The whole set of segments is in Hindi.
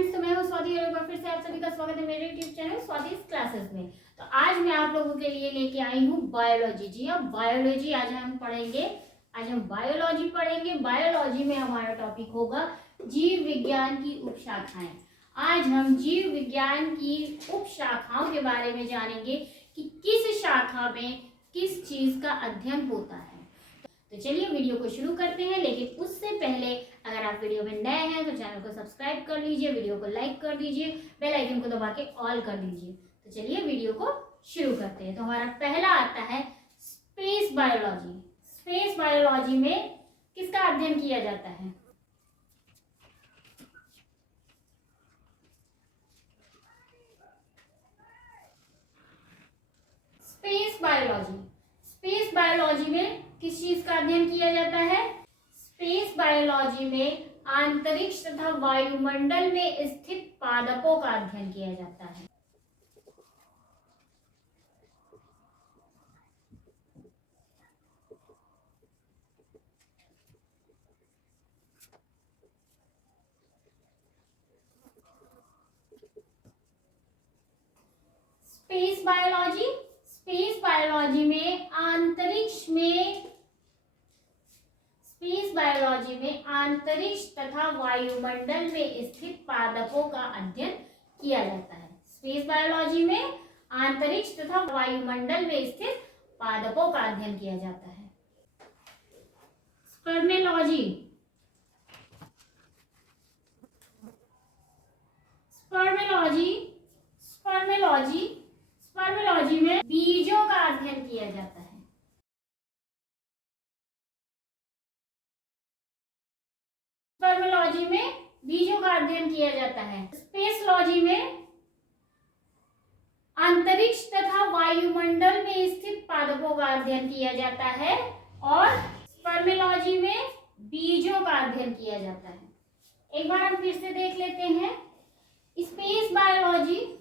फ्रेंड्स, तो मैं हूँ स्वाति और एक बार फिर से आप सभी का स्वागत है मेरे यूट्यूब चैनल स्वाति क्लासेस में। तो आज मैं आप लोगों के लिए लेके आई हूँ बायोलॉजी। जी हाँ, बायोलॉजी आज हम पढ़ेंगे। आज हम बायोलॉजी पढ़ेंगे। बायोलॉजी में हमारा टॉपिक होगा जीव विज्ञान की उपशाखाएं। आज हम जीव विज्ञान की उपशाखाओं के बारे में जानेंगे कि किस शाखा में किस चीज का अध्ययन होता है। तो चलिए वीडियो को शुरू करते हैं, लेकिन उससे पहले अगर आप वीडियो में नए हैं तो चैनल को सब्सक्राइब कर लीजिए, वीडियो को लाइक कर दीजिए, बेल आइकन को दबा के ऑल कर दीजिए। तो चलिए वीडियो को शुरू करते हैं। तो हमारा पहला आता है स्पेस बायोलॉजी। स्पेस बायोलॉजी में किसका अध्ययन किया जाता है? Space biology. स्पेस बायोलॉजी में किस चीज का अध्ययन किया जाता है? स्पेस बायोलॉजी में अंतरिक्ष तथा वायुमंडल में स्थित पादपों का अध्ययन किया जाता है। Space biology. स्पेस बायोलॉजी में अंतरिक्ष तथा वायुमंडल में स्थित पादपों का अध्ययन किया जाता है। स्पेस बायोलॉजी में अंतरिक्ष तथा वायुमंडल में स्थित पादपों का अध्ययन किया जाता है। स्पर्मेलॉजी। स्पर्मेलॉजी में बीजों का अध्ययन किया जाता है। स्पर्मेलॉजी में बीजों का अध्ययन किया जाता है। स्पेसलॉजी में अंतरिक्ष तथा वायुमंडल में स्थित पादपों का अध्ययन किया जाता है और स्पर्मेलॉजी में बीजों का अध्ययन किया जाता है। एक बार हम फिर से देख लेते हैं। स्पेस बायोलॉजी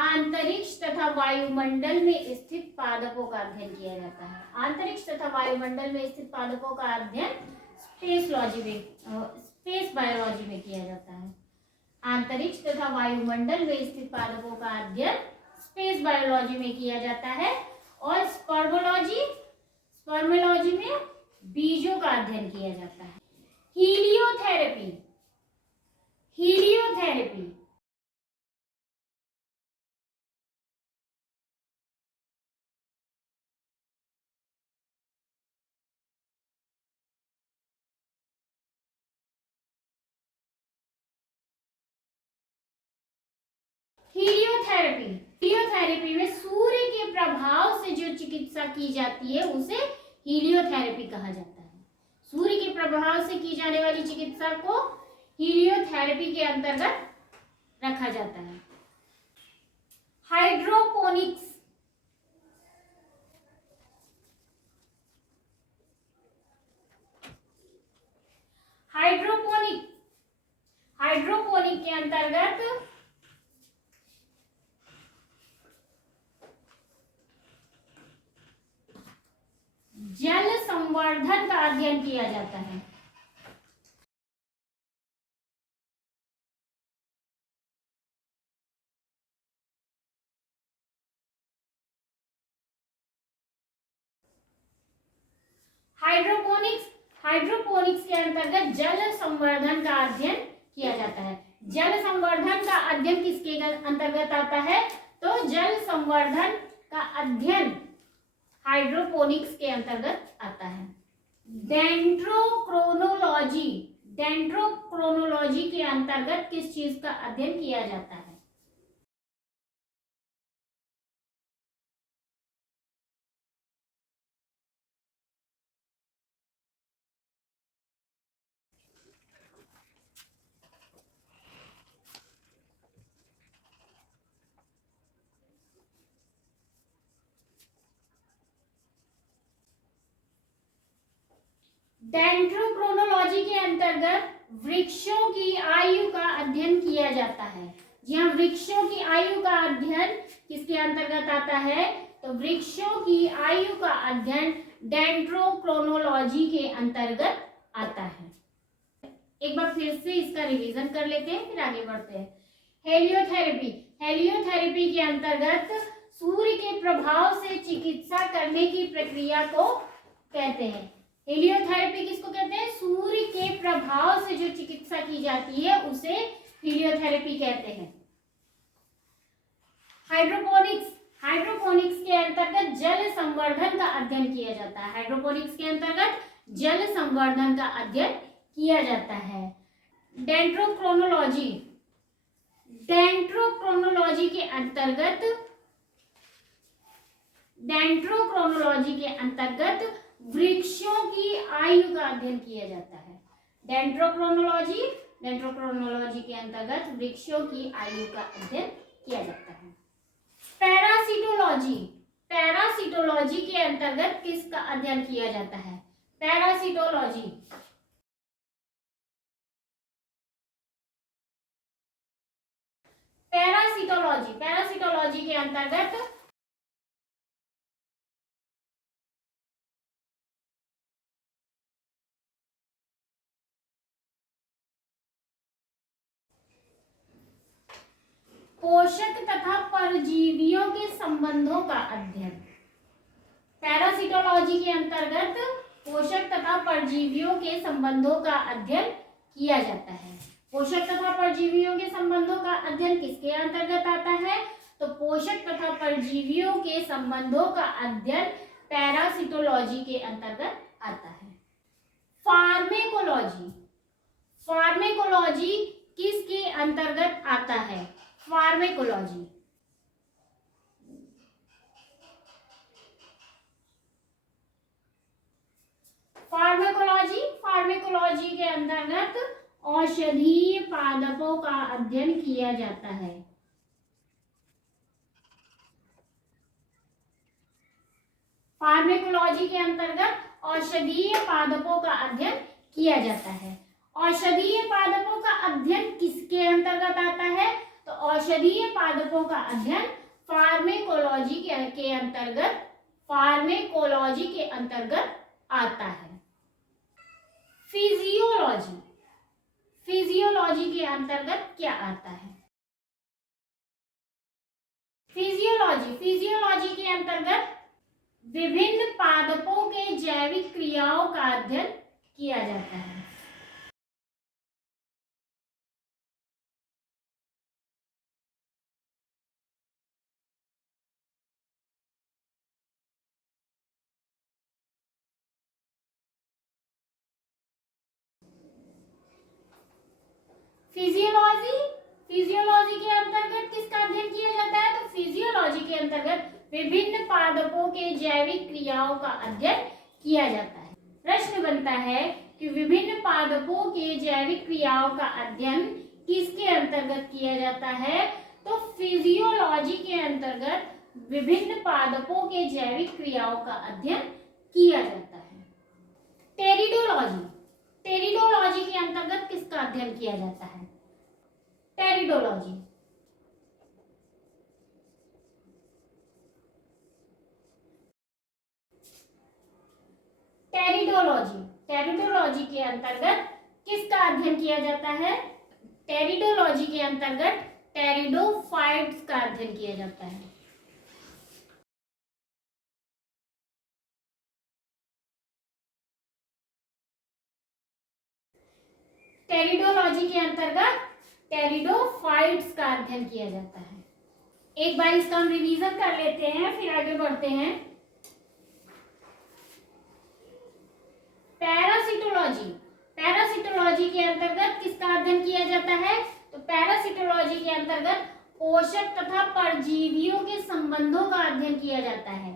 अंतरिक्ष तथा वायुमंडल में स्थित पादपों का अध्ययन किया जाता है। अंतरिक्ष तथा वायुमंडल में स्थित पादपों का अध्ययन स्पेस बायोलॉजी में किया जाता है। अंतरिक्ष तथा वायुमंडल में स्थित पादपों का अध्ययन स्पेस बायोलॉजी में किया जाता है और स्पर्मेलॉजी में बीजों का अध्ययन किया जाता है। हीलियोथेरेपी। हीलियोथेरेपी में सूर्य के प्रभाव से जो चिकित्सा की जाती है उसे हीलियोथेरेपी कहा जाता है। सूर्य के प्रभाव से की जाने वाली चिकित्सा को हीलियोथेरेपी के अंतर्गत रखा जाता है। हाइड्रोपोनिक्स। हाइड्रोपोनिक के अंतर्गत जल संवर्धन का अध्ययन किया जाता है। हाइड्रोपोनिक्स के अंतर्गत जल संवर्धन का अध्ययन किया जाता है। जल संवर्धन का अध्ययन किसके अंतर्गत आता है? तो जल संवर्धन का अध्ययन हाइड्रोपोनिक्स के अंतर्गत आता है। डेंड्रोक्रोनोलॉजी के अंतर्गत किस चीज का अध्ययन किया जाता है? डेंड्रोक्रोनोलॉजी के अंतर्गत वृक्षों की आयु का अध्ययन किया जाता है। जी हाँ, वृक्षों की आयु का अध्ययन किसके अंतर्गत आता है? तो वृक्षों की आयु का अध्ययन डेंड्रोक्रोनोलॉजी के अंतर्गत आता है। एक बार फिर से इसका रिवीजन कर लेते हैं, फिर आगे बढ़ते हैं। हेलियोथेरेपी, हेलियोथेरेपी के अंतर्गत सूर्य के प्रभाव से चिकित्सा करने की प्रक्रिया को कहते हैं। हेलियोथेरेपी किसको कहते हैं? सूर्य के प्रभाव से जो चिकित्सा की जाती है उसे हेलियोथेरेपी कहते हैं। हाइड्रोपोनिक्स, हाइड्रोपोनिक्स के अंतर्गत जल संवर्धन का अध्ययन किया जाता है। हाइड्रोपोनिक्स के अंतर्गत जल संवर्धन का अध्ययन किया जाता है। डेंड्रोक्रोनोलॉजी, डेंड्रोक्रोनोलॉजी के अंतर्गत, डेंड्रोक्रोनोलॉजी के अंतर्गत वृक्षों की आयु का अध्ययन किया जाता है। डेंड्रोक्रोनोलॉजी, डेंड्रोक्रोनोलॉजी के अंतर्गत वृक्षों की आयु का अध्ययन किया जाता है। पैरासिटोलॉजी, पैरासिटोलॉजी के अंतर्गत किसका अध्ययन किया जाता है? पैरासिटोलॉजी, पैरासिटोलॉजी, पैरासिटोलॉजी के अंतर्गत पोषक तथा परजीवियों के संबंधों का अध्ययन। पैरासिटोलॉजी के अंतर्गत पोषक तथा परजीवियों के संबंधों का अध्ययन किया जाता है। पोषक तथा परजीवियों के संबंधों का अध्ययन किसके अंतर्गत आता है? तो पोषक तथा परजीवियों के संबंधों का अध्ययन पैरासिटोलॉजी के अंतर्गत आता है। फार्मेकोलॉजी, फार्मेकोलॉजी किसके अंतर्गत आता है? फार्मेकोलॉजी, फार्मेकोलॉजी, फार्मेकोलॉजी के अंतर्गत औषधीय पादपों का अध्ययन किया जाता है। फार्मेकोलॉजी के अंतर्गत औषधीय पादपों का अध्ययन किया जाता है। औषधीय पादपों का अध्ययन किसके अंतर्गत आता है? तो औषधीय पादपों का अध्ययन फार्मेकोलॉजी के अंतर्गत, फार्मेकोलॉजी के अंतर्गत आता है। फिजियोलॉजी, फिजियोलॉजी के अंतर्गत क्या आता है? फिजियोलॉजी, फिजियोलॉजी के अंतर्गत विभिन्न पादपों के जैविक क्रियाओं का अध्ययन किया जाता है। फिजियोलॉजी, फिजियोलॉजी के अंतर्गत किसका अध्ययन किया जाता है? तो फिजियोलॉजी के अंतर्गत विभिन्न पादपों के जैविक क्रियाओं का अध्ययन किया जाता है। प्रश्न बनता है कि विभिन्न पादपों के जैविक क्रियाओं का अध्ययन किसके अंतर्गत किया जाता है? तो फिजियोलॉजी के अंतर्गत विभिन्न पादपों के जैविक क्रियाओं का अध्ययन किया जाता है। टेरिडोलॉजी, टेरिडोलॉजी के अंतर्गत किसका अध्ययन किया जाता है? टेरिडोलॉजी, टेरिडोलॉजी, टेरिडोलॉजी के अंतर्गत किसका अध्ययन किया जाता है? टेरिडोलॉजी के अंतर्गत टेरिडोफाइट्स का अध्ययन किया जाता है। टेरिडोलॉजी के अंतर्गत टेरिडोफाइट्स का अध्ययन किया जाता है। एक बार इसका हम रिवीजन कर लेते हैं, फिर आगे बढ़ते हैं। पैरासिटोलॉजी, पैरासिटोलॉजी के अंतर्गत किसका अध्ययन किया जाता है? तो पैरासिटोलॉजी के अंतर्गत पोषक तथा परजीवियों के संबंधों का अध्ययन किया जाता है।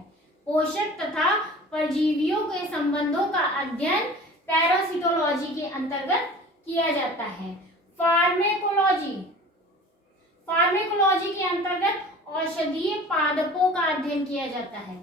पोषक तथा परजीवियों के संबंधों का अध्ययन पैरासिटोलॉजी के अंतर्गत किया जाता है। फार्मेकोलॉजी, फार्मेकोलॉजी के अंतर्गत औषधीय पादपों का अध्ययन किया जाता है।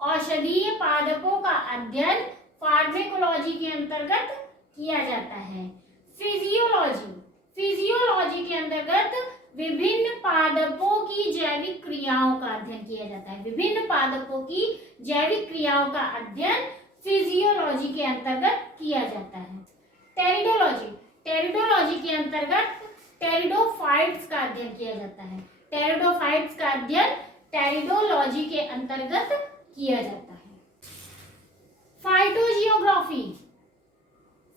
औषधीय पादपों का अध्ययन फार्मेकोलॉजी के अंतर्गत किया जाता है। फिजियोलॉजी, फिजियोलॉजी के अंतर्गत विभिन्न पादपों की जैविक क्रियाओं का अध्ययन किया जाता है। विभिन्न पादपों की जैविक क्रियाओं का अध्ययन फिजियोलॉजी के अंतर्गत किया जाता है। टेरिडोलॉजी, टेरिडोलॉजी के अंतर्गत टेरिडोफाइट्स का अध्ययन किया जाता है। टेरिडोफाइट्स का अध्ययन टेरिडोलॉजी के अंतर्गत किया जाता है। फाइटोजियोग्राफी,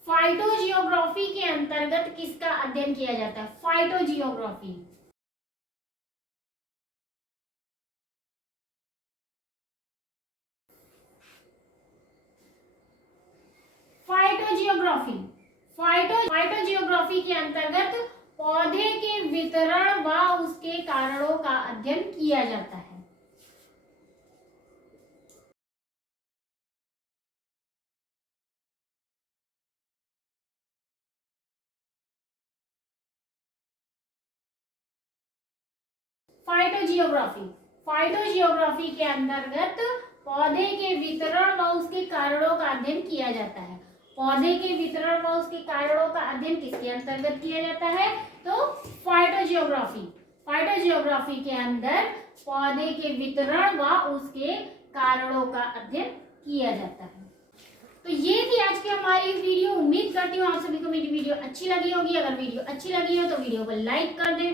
फाइटोजियोग्राफी के अंतर्गत किसका अध्ययन किया जाता है? फाइटोजियोग्राफी। फाइटोजियोग्राफी, फाइटोजियोग्राफी के अंतर्गत पौधे के वितरण व उसके कारणों का अध्ययन किया जाता है। फाइटोजियोग्राफी, फाइटोजियोग्राफी के अंतर्गत पौधे के वितरण व उसके कारणों का अध्ययन किया जाता है। पौधे के वितरण व उसके कारणों का अध्ययन किसके अंतर्गत किया जाता है? तो फाइटोजियोग्राफी। फाइटोजियोग्राफी के अंदर पौधे के वितरण व उसके कारणों का अध्ययन किया जाता है। तो ये थी आज की हमारी वीडियो। उम्मीद करती हूँ आप सभी को मेरी वीडियो अच्छी लगी होगी। अगर वीडियो अच्छी लगी हो तो वीडियो को लाइक कर दें,